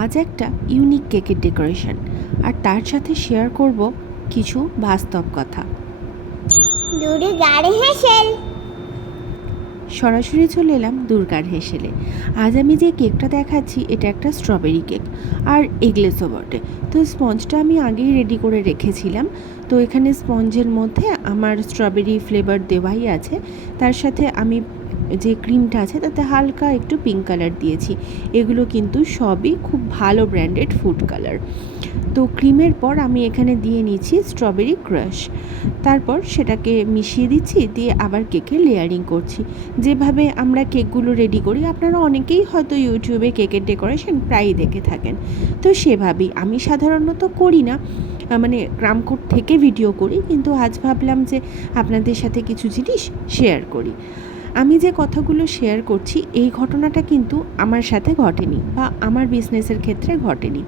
আজ একটা ইউনিক কেকের ডেকোরেশন আর তার সাথে শেয়ার করব কিছু বাস্তব কথা। সরাসরি চলে এলাম দুর্গার হেসেলে। আজ আমি যে কেকটা দেখাচ্ছি এটা একটা স্ট্রবেরি কেক আর এগলেসও বটে। তো স্পঞ্জটা আমি আগেই রেডি করে রেখেছিলাম। তো এখানে স্পঞ্জের মধ্যে আমার স্ট্রবেরি ফ্লেভার দেওয়াই আছে, তার সাথে আমি যে ক্রিমটা আছে তাতে হালকা একটু পিঙ্ক কালার দিয়েছি। এগুলো কিন্তু সবই খুব ভালো ব্র্যান্ডেড ফুড কালার। তো ক্রিমের পর আমি এখানে দিয়ে নিচ্ছি স্ট্রবেরি ক্রাশ, তারপর সেটাকে মিশিয়ে দিচ্ছি, দিয়ে আবার কেকের লেয়ারিং করছি। যেভাবে আমরা কেকগুলো রেডি করি আপনারা অনেকেই হয়তো ইউটিউবে কেকের ডেকোরেশন প্রায়ই দেখে থাকেন। তো সেভাবেই আমি সাধারণত করি না, মানে গ্রামকোট থেকে ভিডিও করি, কিন্তু আজ ভাবলাম যে আপনাদের সাথে কিছু জিনিস শেয়ার করি। আমি যে কথাগুলো শেয়ার করছি এই ঘটনাটা কিন্তু আমার সাথে ঘটেনি বা আমার বিজনেসের ক্ষেত্রে ঘটেনি।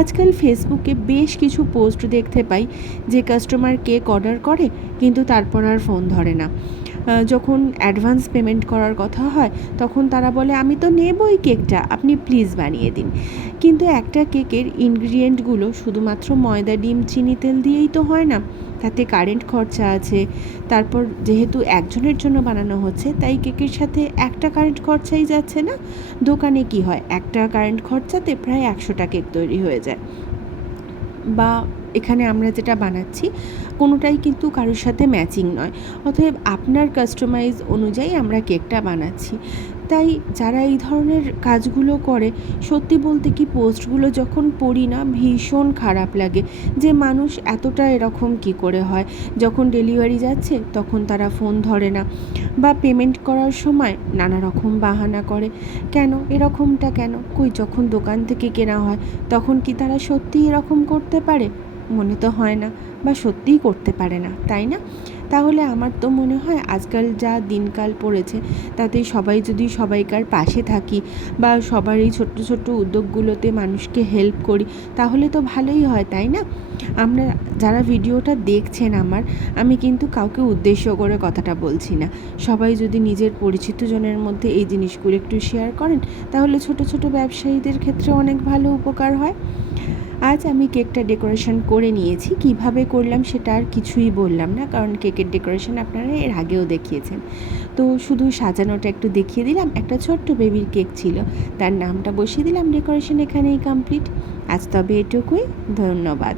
আজকাল ফেসবুকে বেশ কিছু পোস্ট দেখতে পাই যে কাস্টমার কেক অর্ডার করে কিন্তু তারপর আর ফোন ধরে না। যখন অ্যাডভান্স পেমেন্ট করার কথা হয় তখন তারা বলে আমি তো নেবই কেকটা, আপনি প্লিজ বানিয়ে দিন। কিন্তু একটা কেকের ইনগ্রিডিয়েন্টগুলো শুধুমাত্র ময়দা, ডিম, চিনি, তেল দিয়েই তো হয় না, তাতে কারেন্ট খরচা আছে। তারপর যেহেতু একজনের জন্য বানানো হচ্ছে তাই কেকের সাথে একটা কারেন্ট খরচাই যাচ্ছে না। দোকানে কি হয়, একটা কারেন্ট খরচাতে প্রায় 100টা কেক তৈরি হয়ে যায়। বা এখানে আমরা যেটা বানাচ্ছি কোনোটাই কিন্তু কারোর সাথে ম্যাচিং নয়, অতএব আপনার কাস্টমাইজ অনুযায়ী আমরা কেকটা বানাচ্ছি। তাই যারা এই ধরনের কাজগুলো করে, সত্যি বলতে কি পোস্টগুলো যখন পড়ি না ভীষণ খারাপ লাগে যে মানুষ এতটা এরকম কি করে হয়। যখন ডেলিভারি যাচ্ছে তখন তারা ফোন ধরে না, বা পেমেন্ট করার সময় নানা রকম বাহানা করে। কেন এরকমটা কেন? কই যখন দোকান থেকে কেনা হয় তখন কি তারা সত্যিই এরকম করতে পারে? মনে তো হয় না, বা সত্যিই করতে পারে না, তাই না? তাহলে আমার তো মনে হয় আজকাল যা দিনকাল পড়েছে তাতে সবাই যদি সবাইকার পাশে থাকি বা সবার এই ছোট্ট ছোট্ট উদ্যোগগুলোতে মানুষকে হেল্প করি তাহলে তো ভালোই হয়, তাই না? আমরা যারা ভিডিওটা দেখছেন আমি কিন্তু কাউকে উদ্দেশ্য করে কথাটা বলছি না। সবাই যদি নিজের পরিচিত জনের মধ্যে এই জিনিসগুলো একটু শেয়ার করেন তাহলে ছোট ছোট ব্যবসায়ীদের ক্ষেত্রে অনেক ভালো উপকার হয়। আজ আমি কেকটা ডেকোরেশন করে নিয়েছি, কিভাবে করলাম সেটা আর কিছুই বললাম না, কারণ কেকের ডেকোরেশন আপনারা এর আগেও দেখিয়েছেন। তো শুধু সাজানোটা একটু দেখিয়ে দিলাম। একটা ছোট্ট বেবির কেক ছিল, তার নামটা বসিয়ে দিলাম, ডেকোরেশন এখানেই কমপ্লিট। আজ তবে এটুকুই, ধন্যবাদ।